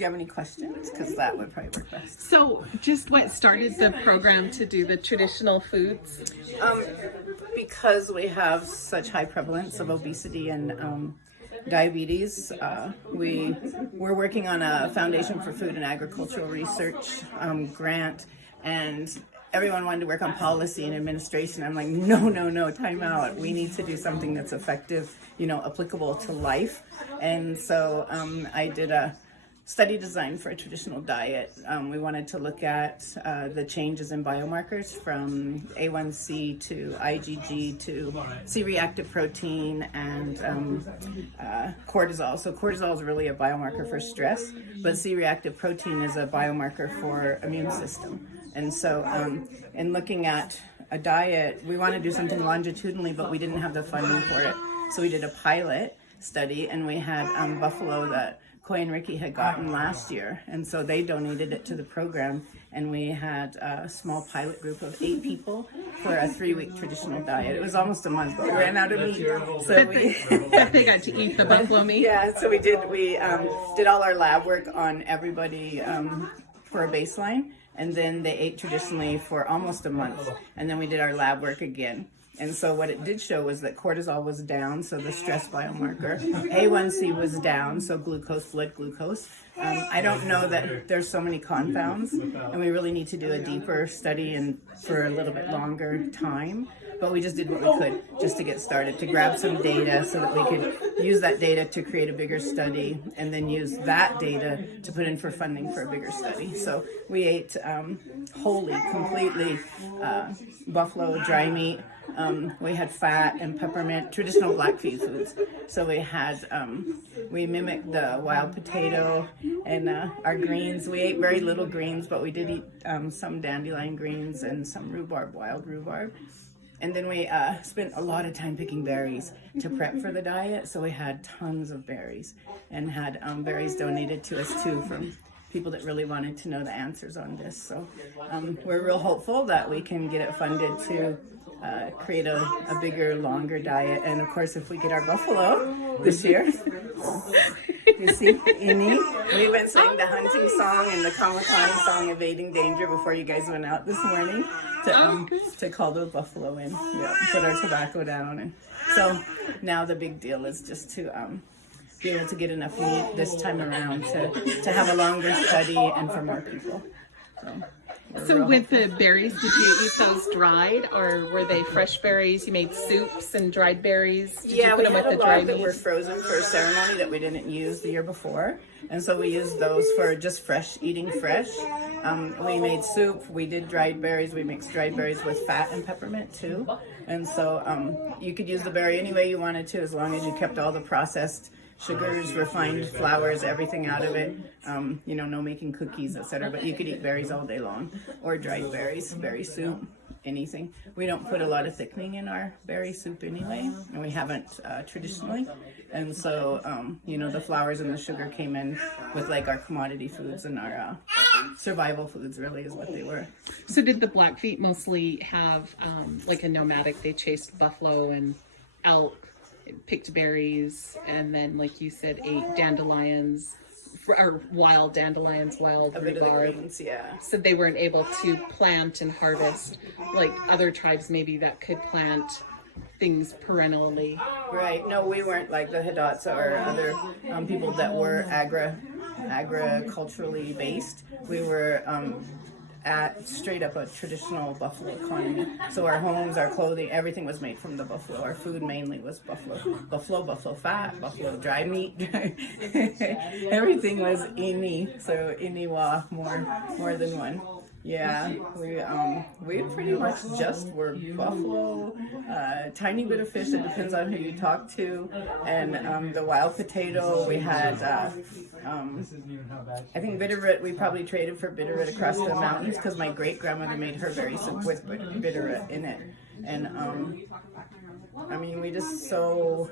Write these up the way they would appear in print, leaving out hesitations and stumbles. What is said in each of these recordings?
you have any questions? Because that would probably work best. So just what started the program to do the traditional foods? Because we have such high prevalence of obesity and diabetes, we're working on a Foundation for Food and Agricultural Research grant, and everyone wanted to work on policy and administration. I'm like, no, time out. We need to do something that's effective, applicable to life. And so I did a study design for a traditional diet. We wanted to look at the changes in biomarkers from A1C to IgG to C-reactive protein and cortisol. So cortisol is really a biomarker for stress, but C-reactive protein is a biomarker for immune system. And so in looking at a diet, we want to do something longitudinally, but we didn't have the funding for it. So we did a pilot study, and we had buffalo that Coy and Ricky had gotten last year. And so they donated it to the program, and we had a small pilot group of 8 people for a 3-week traditional diet. It was almost a month, but we ran out of meat. So they got to eat the buffalo meat? Yeah, so we did all our lab work on everybody for a baseline. And then they ate traditionally for almost a month. And then we did our lab work again. And so what it did show was that cortisol was down, so the stress biomarker. A1C was down, so glucose, blood glucose. I don't know that there's so many confounds, and we really need to do a deeper study and for a little bit longer time. But we just did what we could just to get started, to grab some data so that we could use that data to create a bigger study, and then use that data to put in for funding for a bigger study. So we ate wholly, completely buffalo dry meat. We had fat and peppermint, traditional Blackfeet foods. So we had, we mimicked the wild potato and our greens. We ate very little greens, but we did eat some dandelion greens and some rhubarb, wild rhubarb. And then we spent a lot of time picking berries to prep for the diet. So we had tons of berries and had berries donated to us too from people that really wanted to know the answers on this. So we're real hopeful that we can get it funded to create a bigger, longer diet. And of course, if we get our buffalo this year, you see, Innie, we went sang the hunting song and the Kamatani song, Evading Danger, before you guys went out this morning to call the buffalo in. Yeah, put our tobacco down. And so now the big deal is just to be able to get enough meat this time around to have a longer study and for more people. So with the berries, did you eat those dried, or were they fresh berries? You made soups and dried berries? Did you put them with the dry meat? That were frozen for a ceremony that we didn't use the year before, and so we used those for just fresh, eating fresh. We made soup, we did dried berries, we mixed dried berries with fat and peppermint too. And so you could use the berry any way you wanted to, as long as you kept all the processed sugars, refined flours, everything out of it. No making cookies, etc. But you could eat berries all day long, or dried berries, berry soup, anything. We don't put a lot of thickening in our berry soup anyway, and we haven't traditionally. And so, the flours and the sugar came in with like our commodity foods and our survival foods, really is what they were. So did the Blackfeet mostly have like a nomadic? They chased buffalo and elk, picked berries, and then, like you said, ate dandelions, or wild dandelions, wild rhubarb. Yeah. So they weren't able to plant and harvest like other tribes maybe that could plant things perennially. Right. No, we weren't like the Hidatsa or other people that were agriculturally based. We were at straight up a traditional buffalo economy. So our homes, our clothing, everything was made from the buffalo. Our food mainly was buffalo fat, buffalo dry meat. Everything was ini, so iniwa, more than one. Yeah, we pretty much just were buffalo, tiny bit of fish, it depends on who you talk to, and the wild potato. We had, I think bitterroot, we probably traded for bitterroot across the mountains because my great-grandmother made her berry soup with bitterroot in it. And I mean, we just so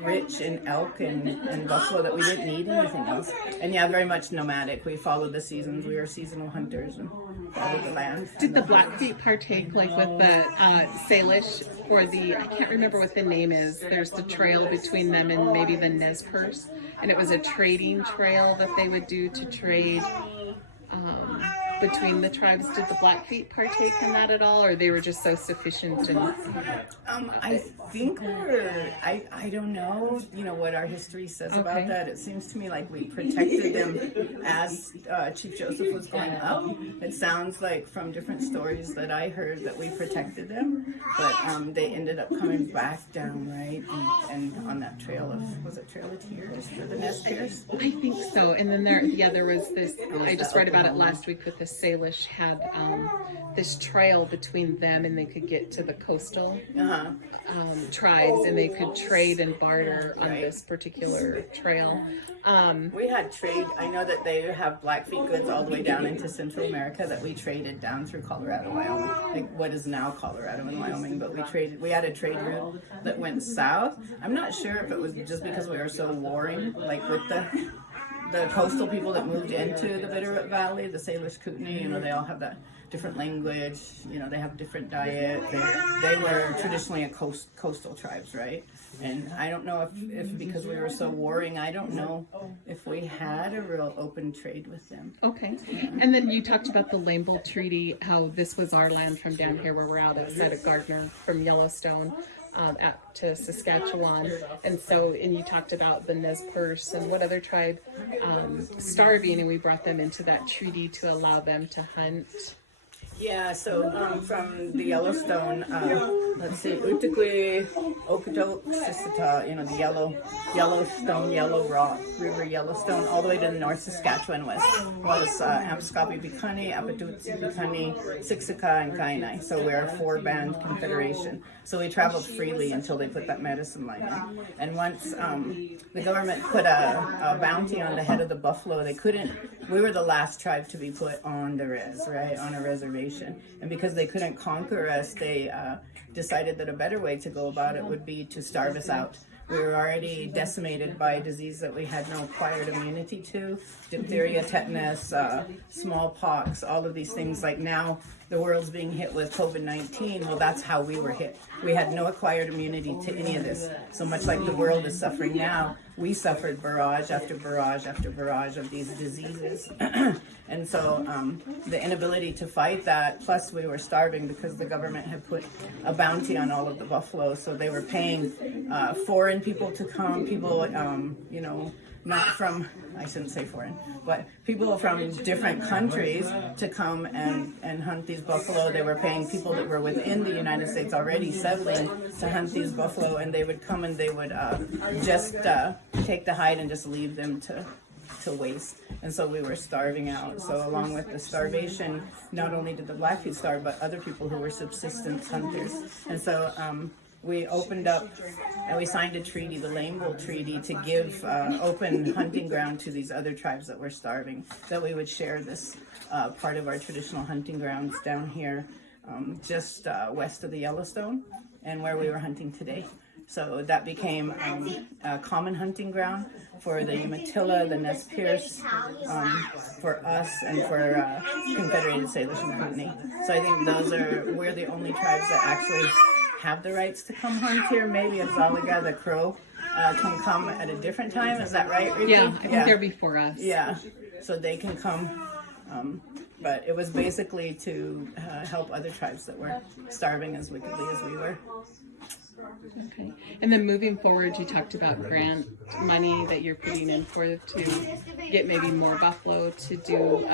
rich in elk and buffalo that we didn't need anything else. And yeah, very much nomadic. We followed the seasons. We were seasonal hunters and followed the land. Did the Blackfeet partake like with the Salish for the, I can't remember what the name is, there's the trail between them and maybe the Nez Perce, and it was a trading trail that they would do to trade between the tribes. Did the Blackfeet partake in that at all, or they were just so sufficient? And I think I don't know, what our history says about that. It seems to me like we protected them as Chief Joseph was going up. It sounds like from different stories that I heard that we protected them, but they ended up coming back down, right? And on that trail was it Trail of Tears or the Nez Perce? I think so. And then there was this, I just read about it last week, with the Salish had this trail between them, and they could get to the coastal tribes, and they could trade and barter on this particular trail. We had trade. I know that they have Blackfeet goods all the way down into Central America that we traded down through Colorado, Wyoming, like what is now Colorado and Wyoming. But we had a trade route that went south. I'm not sure if it was just because we were so warring, like with the coastal people that moved into the Bitterroot Valley, the Salish Kootenai, they all have that different language, they have different diet. They were traditionally a coastal tribes, right? And I don't know if because we were so warring, I don't know if we had a real open trade with them. Okay. And then you talked about the Lame Bull Treaty, how this was our land from down here where we're out outside of Gardner, from Yellowstone out to Saskatchewan. And you talked about the Nez Perce and what other tribe starving, and we brought them into that treaty to allow them to hunt. Yeah, so from the Yellowstone, let's see, Utukwi, Okotok, Sisseton, the Yellowstone, Yellow Rock River, Yellowstone, all the way to the North Saskatchewan was Amskapi Bikani, Apatutsi Bikani, Siksika, and Kainai. So we're a 4-band confederation. So we traveled freely until they put that medicine line in. And once the government put a bounty on the head of the buffalo, we were the last tribe to be put on the right, on a reservation. And because they couldn't conquer us, they decided that a better way to go about it would be to starve us out. We were already decimated by a disease that we had no acquired immunity to, diphtheria, tetanus, smallpox, all of these things. Like now, the world's being hit with COVID-19. Well, that's how we were hit. We had no acquired immunity to any of this. So much like the world is suffering now, we suffered barrage after barrage after barrage of these diseases. And so the inability to fight that, plus we were starving because the government had put a bounty on all of the buffalo. So they were paying foreign people to come, people, not from, I shouldn't say foreign, but people from different countries to come and hunt these buffalo. They were paying people that were within the United States already settling to hunt these buffalo, and they would come and they would just take the hide and just leave them to waste. And so we were starving out. So along with the starvation, not only did the Blackfeet starve, but other people who were subsistence hunters. And so we opened up and we signed a treaty, the Lame Bull Treaty, to give open hunting ground to these other tribes that were starving, that we would share this part of our traditional hunting grounds down here just west of the Yellowstone and where we were hunting today. So that became a common hunting ground for the Umatilla, the Nez Perce, for us, and for Confederated Salish and Kootenai. So I think we're the only tribes that actually have the rights to come hunt here. Maybe Azalaga, the Crow, can come at a different time. Is that right, Ricky? Yeah, I think they're before us. Yeah, so they can come. But it was basically to help other tribes that were starving as wickedly as we were. Okay. And then moving forward, you talked about grant money that you're putting in to get maybe more buffalo to do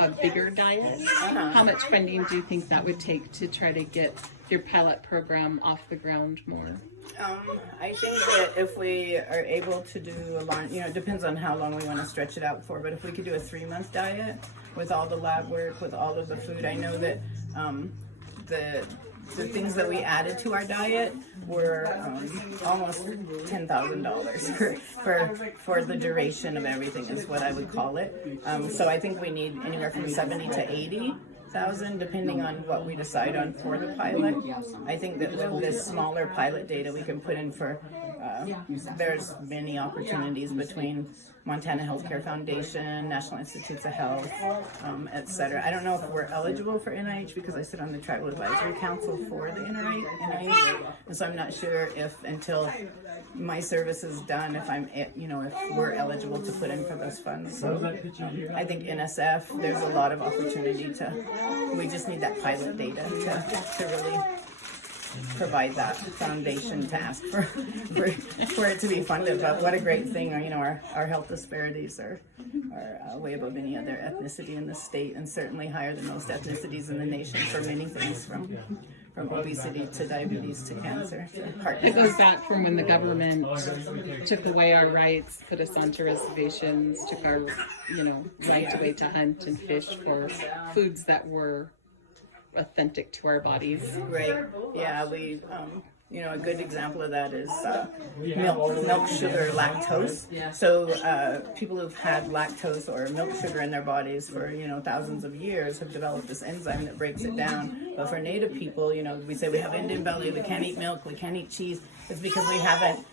a bigger diet. How much funding do you think that would take to try to get your pilot program off the ground more? I think that if we are able to do it depends on how long we want to stretch it out for, but if we could do a 3-month diet with all the lab work, with all of the food, I know that the things that we added to our diet were almost $10,000 for the duration of everything is what I would call it. So I think we need anywhere from 70 to 80 thousand, depending on what we decide on for the pilot. I think that with this smaller pilot data we can put in for, there's many opportunities between Montana Healthcare Foundation, National Institutes of Health, etc. I don't know if we're eligible for NIH because I sit on the Tribal Advisory Council for the NIH, and so I'm not sure if until my service is done, if I'm, if we're eligible to put in for those funds. So I think NSF, there's a lot of opportunity we just need that pilot data to really provide that foundation to ask for it to be funded. But what a great thing, our health disparities are way above any other ethnicity in the state, and certainly higher than most ethnicities in the nation for many things, from obesity to diabetes to cancer to heart disease. It goes back from when the government took away our rights, put us onto reservations, took our right away to hunt and fish for foods that were authentic to our bodies. Right. Yeah, we a good example of that is milk, sugar, lactose. So people who've had lactose or milk sugar in their bodies for thousands of years have developed this enzyme that breaks it down. But for Native people, we say we have Indian belly, we can't eat milk, we can't eat cheese. It's because we haven't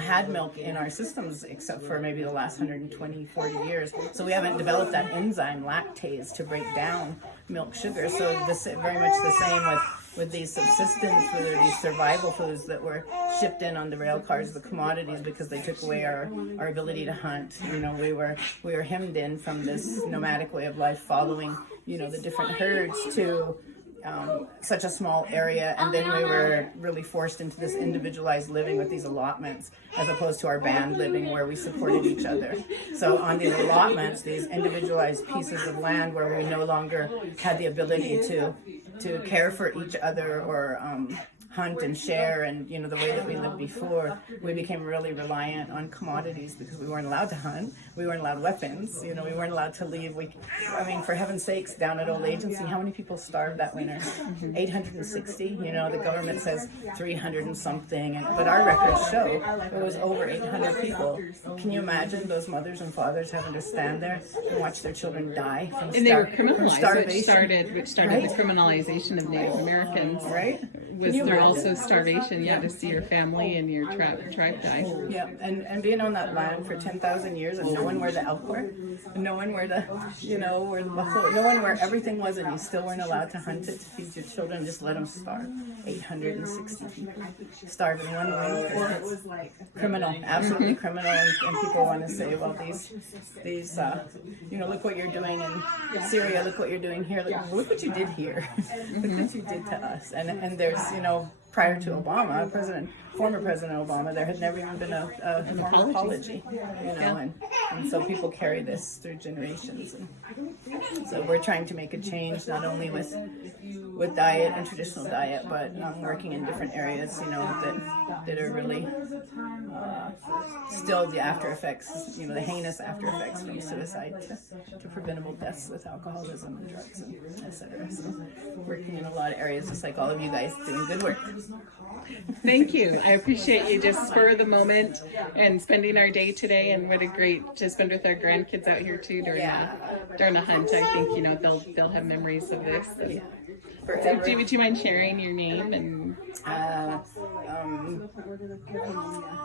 had milk in our systems except for maybe the last 120, 40 years. So we haven't developed that enzyme lactase to break down milk sugar. So this very much the same with these subsistence food or these survival foods that were shipped in on the rail cars, the commodities, because they took away our ability to hunt. We were hemmed in from this nomadic way of life, following the different herds to such a small area, and then we were really forced into this individualized living with these allotments, as opposed to our band living where we supported each other. So on these allotments, these individualized pieces of land where we no longer had the ability to care for each other or hunt and share, and the way that we lived before, we became really reliant on commodities because we weren't allowed to hunt, we weren't allowed weapons, we weren't allowed to leave. For heaven's sakes, down at Old Agency, how many people starved that winter? 860. The government says 300 and something, but our records show it was over 800 people. Can you imagine those mothers and fathers having to stand there and watch their children die from and they were criminalized, starvation? which started Right? the criminalization of Native Americans. Right? Was there also starvation? To see your family and your tribe die. Yeah, and being on that land for 10,000 years and knowing where the elk were, and knowing where the, where the buffalo, knowing where everything was, and you still weren't allowed to hunt it to feed your children, just let them starve. 860 people starve in one winter. It's criminal, absolutely criminal, and people want to say, well, these, look what you're doing in Syria, look what you're doing here, look what you did here, look what you did to us, and there's, prior to Obama, former President Obama, there had never even been a formal apology, and so people carry this through generations. And so we're trying to make a change, not only with diet and traditional diet, but working in different areas, that are really still the after effects, the heinous after effects from suicide to preventable deaths with alcoholism and drugs, and etc. So working in a lot of areas, just like all of you guys doing good work. Thank you. I appreciate you just spur of the moment and spending our day today, and what a great to spend with our grandkids out here too during a hunt. I think they'll have memories of this. And, would you mind sharing your name and?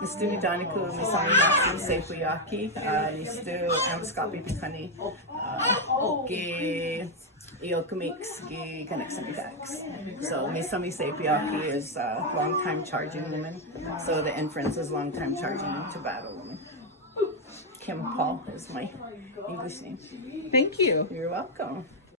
Mistuni Daniku Misami Matsu Seipuyaki, Nistu Amskapi Pikani, Iokumix gi Kanexamitax. So Misami Seipuyaki is a long time charging woman. So the inference is long time charging to battle woman. Kim Paul is my English name. Thank you. You're welcome.